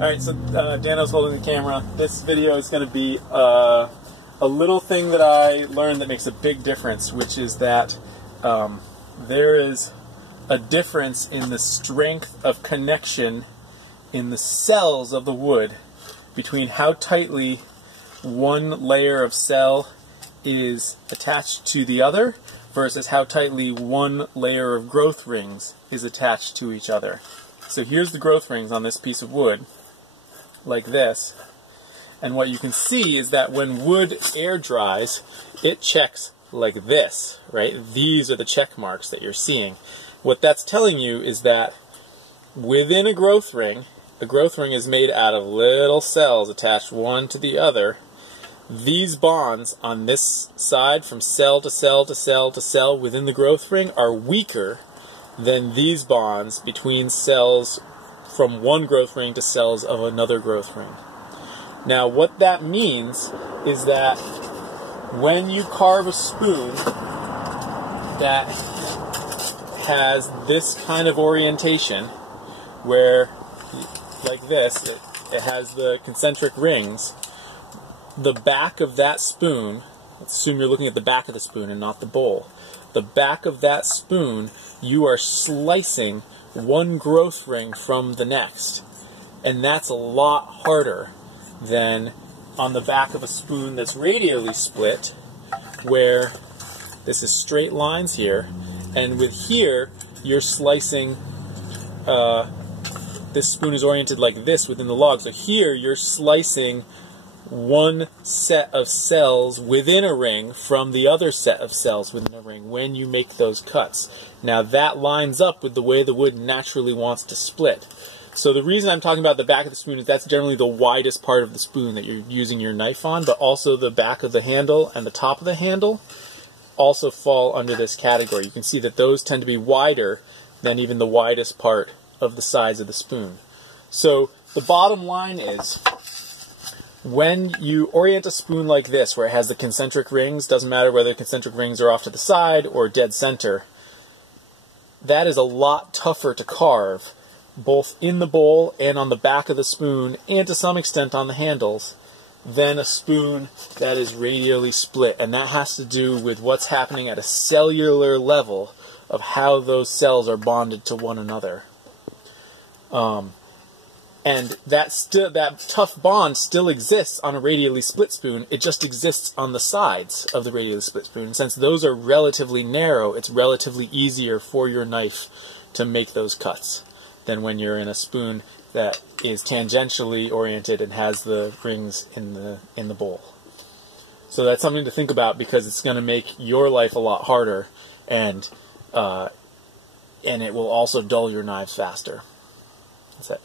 Alright, so Dano's holding the camera. This video is going to be a little thing that I learned that makes a big difference, which is that there is a difference in the strength of connection in the cells of the wood between how tightly one layer of cell is attached to the other versus how tightly one layer of growth rings is attached to each other. So here's the growth rings on this piece of wood, like this, and what you can see is that when wood air dries, it checks like this, right? These are the check marks that you're seeing. What that's telling you is that within a growth ring is made out of little cells attached one to the other. These bonds on this side, from cell to cell to cell to cell within the growth ring, are weaker than these bonds between cells from one growth ring to cells of another growth ring. Now, what that means is that when you carve a spoon that has this kind of orientation, where, like this, it has the concentric rings, the back of that spoon, let's assume you're looking at the back of the spoon and not the bowl, the back of that spoon, you are slicing one growth ring from the next. And that's a lot harder than on the back of a spoon that's radially split, where this is straight lines here, and with here, you're slicing, this spoon is oriented like this within the log, so here you're slicing one set of cells within a ring from the other set of cells within a ring when you make those cuts. Now that lines up with the way the wood naturally wants to split. So the reason I'm talking about the back of the spoon is that's generally the widest part of the spoon that you're using your knife on, but also the back of the handle and the top of the handle also fall under this category. You can see that those tend to be wider than even the widest part of the size of the spoon. So the bottom line is, when you orient a spoon like this, where it has the concentric rings, doesn't matter whether the concentric rings are off to the side or dead center, that is a lot tougher to carve, both in the bowl and on the back of the spoon, and to some extent on the handles, than a spoon that is radially split. And that has to do with what's happening at a cellular level of how those cells are bonded to one another. And that tough bond still exists on a radially split spoon. It just exists on the sides of the radially split spoon. And since those are relatively narrow, it's relatively easier for your knife to make those cuts than when you're in a spoon that is tangentially oriented and has the rings in the bowl. So that's something to think about, because it's going to make your life a lot harder, and it will also dull your knives faster. That's it.